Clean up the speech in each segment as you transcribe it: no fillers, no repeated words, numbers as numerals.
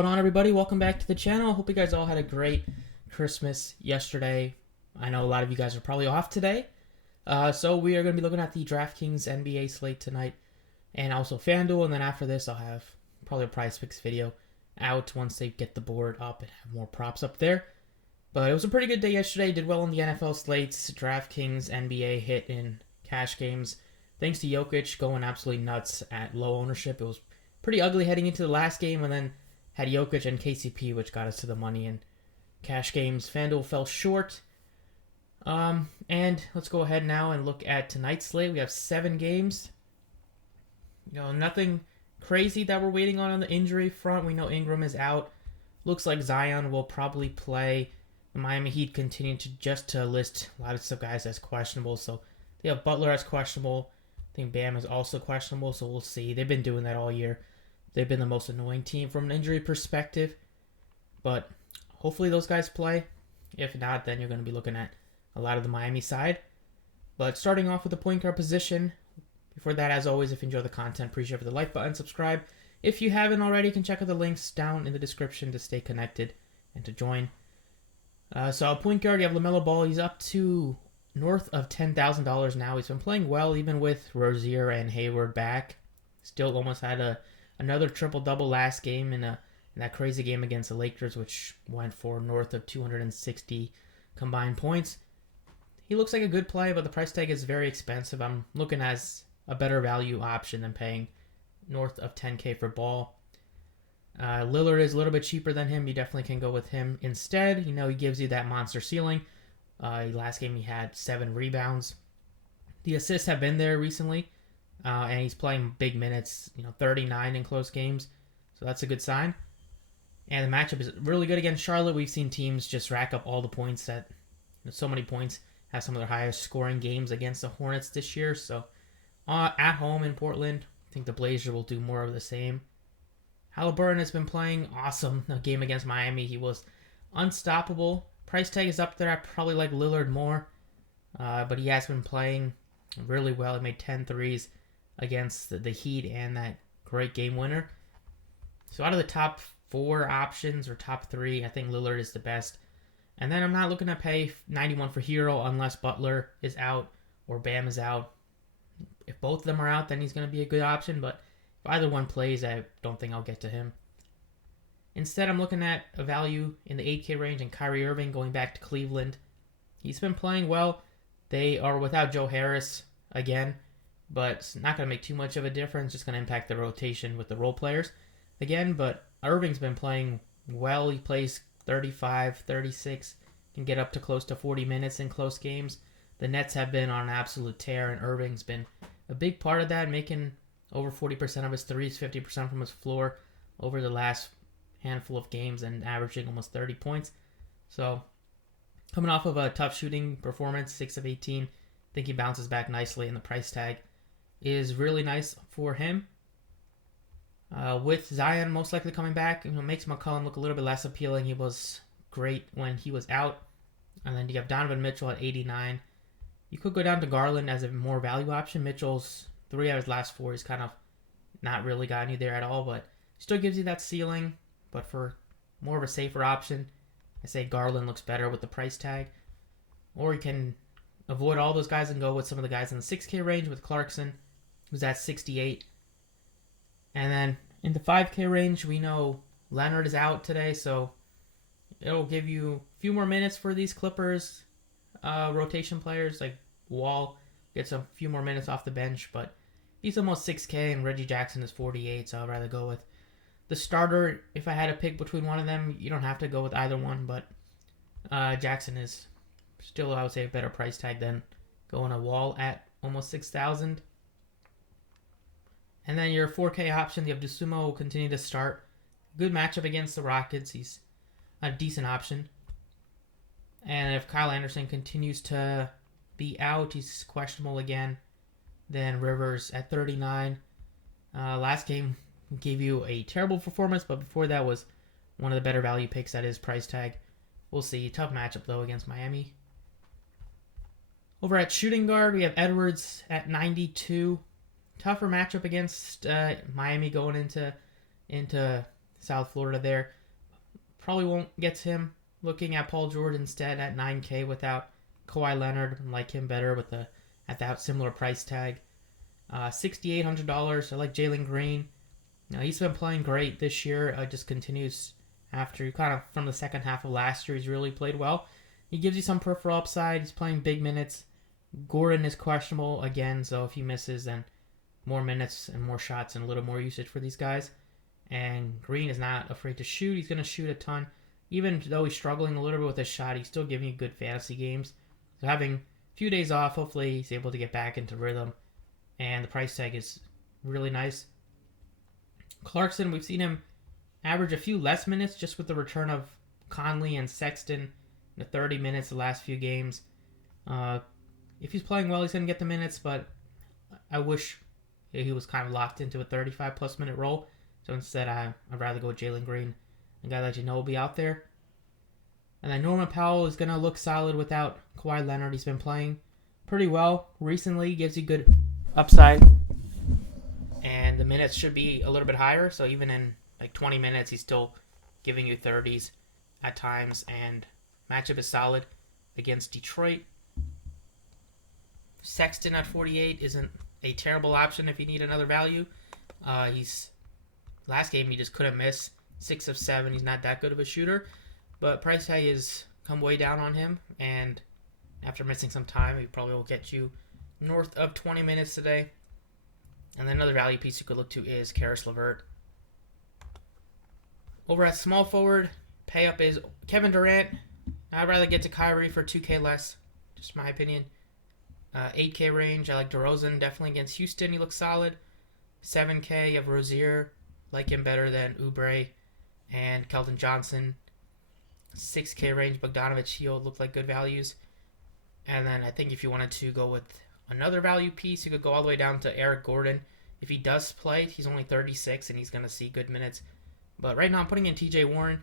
What's going on, everybody? Welcome back to the channel. Hope you guys all had a great Christmas yesterday. I know a lot of you guys are probably off today. So we are going to be looking at the DraftKings NBA slate tonight and also FanDuel. And then after this, I'll have probably a prize picks video out once they get the board up and have more props up there. But it was a pretty good day yesterday. Did well on the NFL slates. DraftKings NBA hit in cash games. Thanks to Jokic going absolutely nuts at low ownership. It was pretty ugly heading into the last game, and then had Jokic and KCP, which got us to the money in cash games. FanDuel fell short. And let's go ahead now and look at tonight's slate. We have 7 games. Nothing crazy that we're waiting on the injury front. We know Ingram is out. Looks like Zion will probably play. The Miami Heat continue to list a lot of guys as questionable. So they have Butler as questionable. I think Bam is also questionable, so we'll see. They've been doing that all year. They've been the most annoying team from an injury perspective. But hopefully those guys play. If not, then you're going to be looking at a lot of the Miami side. But starting off with the point guard position. Before that, as always, if you enjoy the content, appreciate for the like button, subscribe. If you haven't already, you can check out the links down in the description to stay connected and to join. So point guard, you have LaMelo Ball. He's up to north of $10,000 now. He's been playing well, even with Rozier and Hayward back. Still almost had another triple-double last game in that crazy game against the Lakers, which went for north of 260 combined points. He looks like a good play, but the price tag is very expensive. I'm looking as a better value option than paying north of $10K for Ball. Lillard is a little bit cheaper than him. You definitely can go with him instead. He gives you that monster ceiling. Last game he had 7 rebounds. The assists have been there recently, and he's playing big minutes, 39 in close games. So that's a good sign. And the matchup is really good against Charlotte. We've seen teams just rack up all the points so many points, have some of their highest scoring games against the Hornets this year. So at home in Portland, I think the Blazers will do more of the same. Halliburton has been playing awesome. The game against Miami, he was unstoppable. Price tag is up there. I probably like Lillard more, but he has been playing really well. He made 10 threes against the Heat and that great game winner. So out of the top 4 options, or top 3, I think Lillard is the best. And then I'm not looking to pay 91 for Hero unless Butler is out or Bam is out. If both of them are out, then he's going to be a good option, but if either one plays, I don't think I'll get to him. Instead, I'm looking at a value in the 8K range and Kyrie Irving going back to Cleveland. He's been playing well. They are without Joe Harris again, but it's not going to make too much of a difference. Just going to impact the rotation with the role players again, but Irving's been playing well. He plays 35, 36, can get up to close to 40 minutes in close games. The Nets have been on an absolute tear, and Irving's been a big part of that, making over 40% of his threes, 50% from his floor over the last handful of games and averaging almost 30 points. So coming off of a tough shooting performance, 6 of 18, I think he bounces back nicely, and the price tag is really nice for him. With Zion most likely coming back, makes McCollum look a little bit less appealing. He was great when he was out. And then you have Donovan Mitchell at 89. You could go down to Garland as a more value option. Mitchell's 3 out of his last 4, he's kind of not really gotten you there at all, but still gives you that ceiling. But for more of a safer option, I say Garland looks better with the price tag. Or you can avoid all those guys and go with some of the guys in the 6K range with Clarkson, who's at 68. And then in the 5K range, we know Leonard is out today, so it'll give you a few more minutes for these Clippers rotation players. Like Wall gets a few more minutes off the bench, but he's almost 6K, and Reggie Jackson is 48, so I'd rather go with the starter. If I had to pick between one of them, you don't have to go with either one, but Jackson is still, I would say, a better price tag than going a Wall at almost 6,000. And then your 4K option, you have DeSumo, will continue to start. Good matchup against the Rockets. He's a decent option. And if Kyle Anderson continues to be out, he's questionable again. Then Rivers at 39. Last game gave you a terrible performance, but before that was one of the better value picks at his price tag. We'll see. Tough matchup, though, against Miami. Over at shooting guard, we have Edwards at 92. Tougher matchup against Miami going into South Florida there. Probably won't get to him. Looking at Paul George instead at 9K without Kawhi Leonard. I like him better with at that similar price tag. $6,800. I like Jalen Green. Now, he's been playing great this year. Just continues after kind of from the second half of last year. He's really played well. He gives you some peripheral upside. He's playing big minutes. Gordon is questionable again, so if he misses, then more minutes and more shots and a little more usage for these guys. And Green is not afraid to shoot. He's going to shoot a ton. Even though he's struggling a little bit with his shot, he's still giving you good fantasy games. So having a few days off, hopefully he's able to get back into rhythm. And the price tag is really nice. Clarkson, we've seen him average a few less minutes just with the return of Conley and Sexton in the 30 minutes the last few games. If he's playing well, he's going to get the minutes, but I wish he was kind of locked into a 35-plus minute role. So instead, I'd rather go with Jalen Green, a guy that you know will be out there. And then Norman Powell is going to look solid without Kawhi Leonard. He's been playing pretty well recently, gives you good upside. And the minutes should be a little bit higher, so even in like 20 minutes, he's still giving you 30s at times. And matchup is solid against Detroit. Sexton at 48 isn't a terrible option if you need another value. Last game, he just couldn't miss. 6 of 7. He's not that good of a shooter. But price tag has come way down on him. And after missing some time, he probably will get you north of 20 minutes today. And then another value piece you could look to is Karis LeVert. Over at small forward, pay up is Kevin Durant. I'd rather get to Kyrie for 2K less. Just my opinion. 8K range. I like DeRozan definitely against Houston. He looks solid. 7K of Rozier. Like him better than Oubre and Keldon Johnson. 6K range, Bogdanovic, Hield look like good values. And then I think if you wanted to go with another value piece, you could go all the way down to Eric Gordon. If he does play, he's only 36 and he's going to see good minutes. But right now I'm putting in TJ Warren.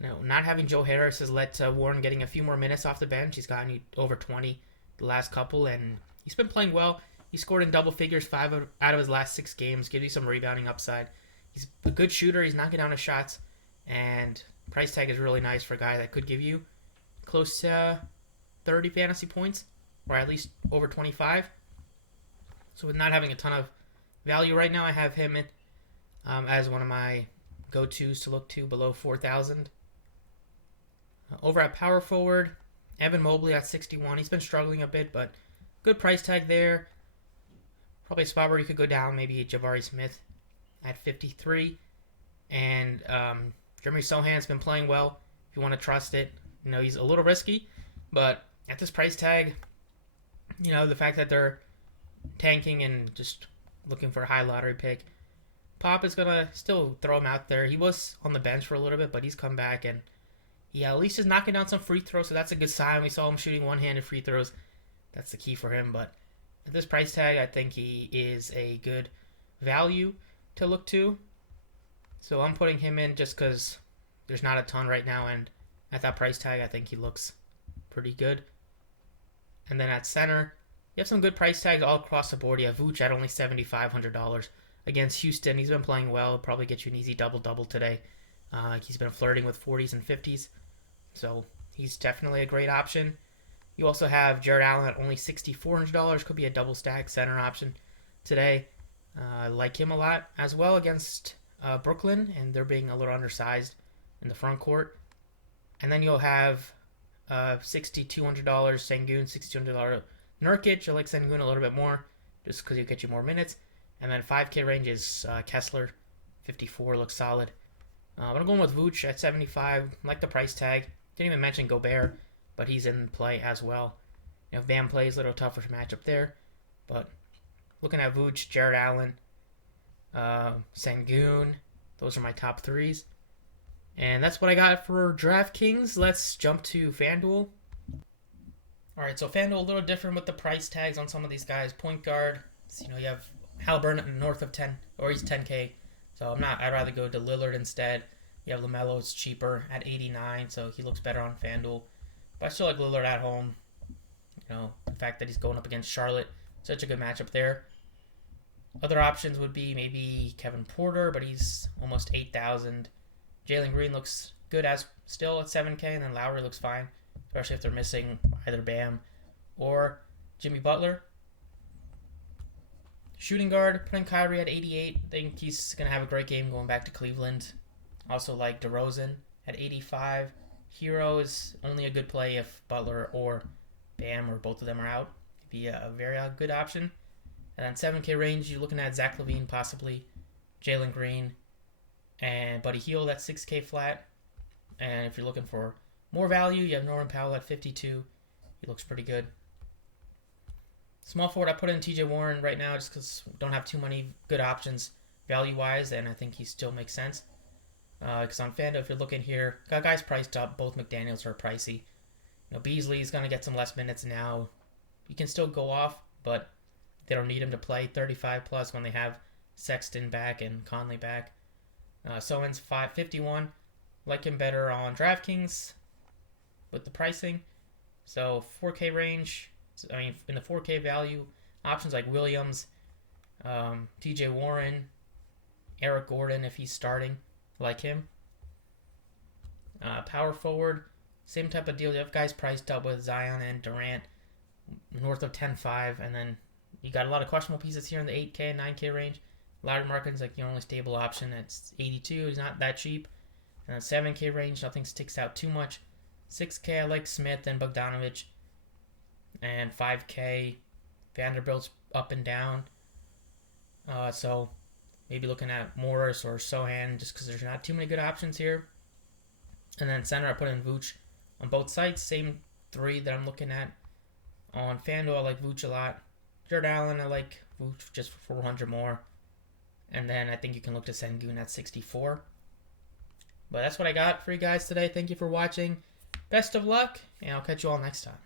Not having Joe Harris has led to Warren getting a few more minutes off the bench. He's gotten you over 20 the last couple, and he's been playing well. He scored in double figures 5 out of his last 6 games. Gives you some rebounding upside. He's a good shooter. He's knocking down his shots. And price tag is really nice for a guy that could give you close to 30 fantasy points, or at least over 25. So with not having a ton of value right now, I have him in, as one of my go-tos to look to below 4,000. Over at power forward, Evan Mobley at 61. He's been struggling a bit, but good price tag there. Probably a spot where you could go down, maybe Jabari Smith at 53. And Jeremy Sohan's been playing well if you want to trust it. He's a little risky, but at this price tag, the fact that they're tanking and just looking for a high lottery pick, Pop is going to still throw him out there. He was on the bench for a little bit, but he's come back, and at least he's knocking down some free throws, so that's a good sign. We saw him shooting one-handed free throws. That's the key for him, but at this price tag, I think he is a good value to look to. So I'm putting him in just because there's not a ton right now, and at that price tag, I think he looks pretty good. And then at center, you have some good price tags all across the board. You have Vooch at only $7,500 against Houston. He's been playing well. He'll probably get you an easy double-double today. He's been flirting with 40s and 50s, so he's definitely a great option. You also have Jared Allen at only $6,400. Could be a double-stack center option today. I like him a lot as well against Brooklyn, and they're being a little undersized in the front court. And then you'll have $6,200 Sengun, $6,200 Nurkic. I like Sengun a little bit more just because he'll get you more minutes. And then 5K range is Kessler, 54, looks solid. I'm going with Vooch at 75. I like the price tag. Didn't even mention Gobert, but he's in play as well. If Bam plays, a little tougher matchup there. But looking at Vooch, Jared Allen, Sengun, those are my top threes. And that's what I got for DraftKings. Let's jump to FanDuel. Alright, so FanDuel a little different with the price tags on some of these guys. Point guard, so, you have Halliburton north of 10, or he's 10K. So I'd rather go to Lillard instead. You have LaMelo, it's cheaper at 89, so he looks better on FanDuel. But I still like Lillard at home. The fact that he's going up against Charlotte, such a good matchup there. Other options would be maybe Kevin Porter, but he's almost 8,000. Jalen Green looks good as still at 7K, and then Lowry looks fine, especially if they're missing either Bam or Jimmy Butler. Shooting guard, putting Kyrie at 88. I think he's going to have a great game going back to Cleveland. Also like DeRozan at 85. Hero is only a good play if Butler or Bam or both of them are out. It'd be a very good option. And then 7K range, you're looking at Zach LaVine possibly, Jalen Green, and Buddy Hield at 6K flat. And if you're looking for more value, you have Norman Powell at 52. He looks pretty good. Small forward, I put in TJ Warren right now just because we don't have too many good options value-wise, and I think he still makes sense. Because on Fanduel, if you're looking here, got guys priced up. Both McDaniels are pricey. Beasley's going to get some less minutes now. You can still go off, but they don't need him to play 35 plus when they have Sexton back and Conley back. Sowen's 551. Like him better on DraftKings with the pricing. So 4K range. In the 4K value, options like Williams, TJ Warren, Eric Gordon if he's starting, like him. Power forward, same type of deal. You have guys priced up with Zion and Durant north of 10.5, and then you got a lot of questionable pieces here in the 8K and 9K range. Larry Markkinen's like your only stable option. It's 82. He's not that cheap. And then 7K range, nothing sticks out too much. 6K, I like Smith and Bogdanovich. And 5K, Vanderbilt's up and down. So maybe looking at Morris or Sohan just because there's not too many good options here. And then center, I put in Vooch on both sides. Same three that I'm looking at. On FanDuel, I like Vooch a lot. Jared Allen, I like Vooch just for 400 more. And then I think you can look to Sengun at 64. But that's what I got for you guys today. Thank you for watching. Best of luck, and I'll catch you all next time.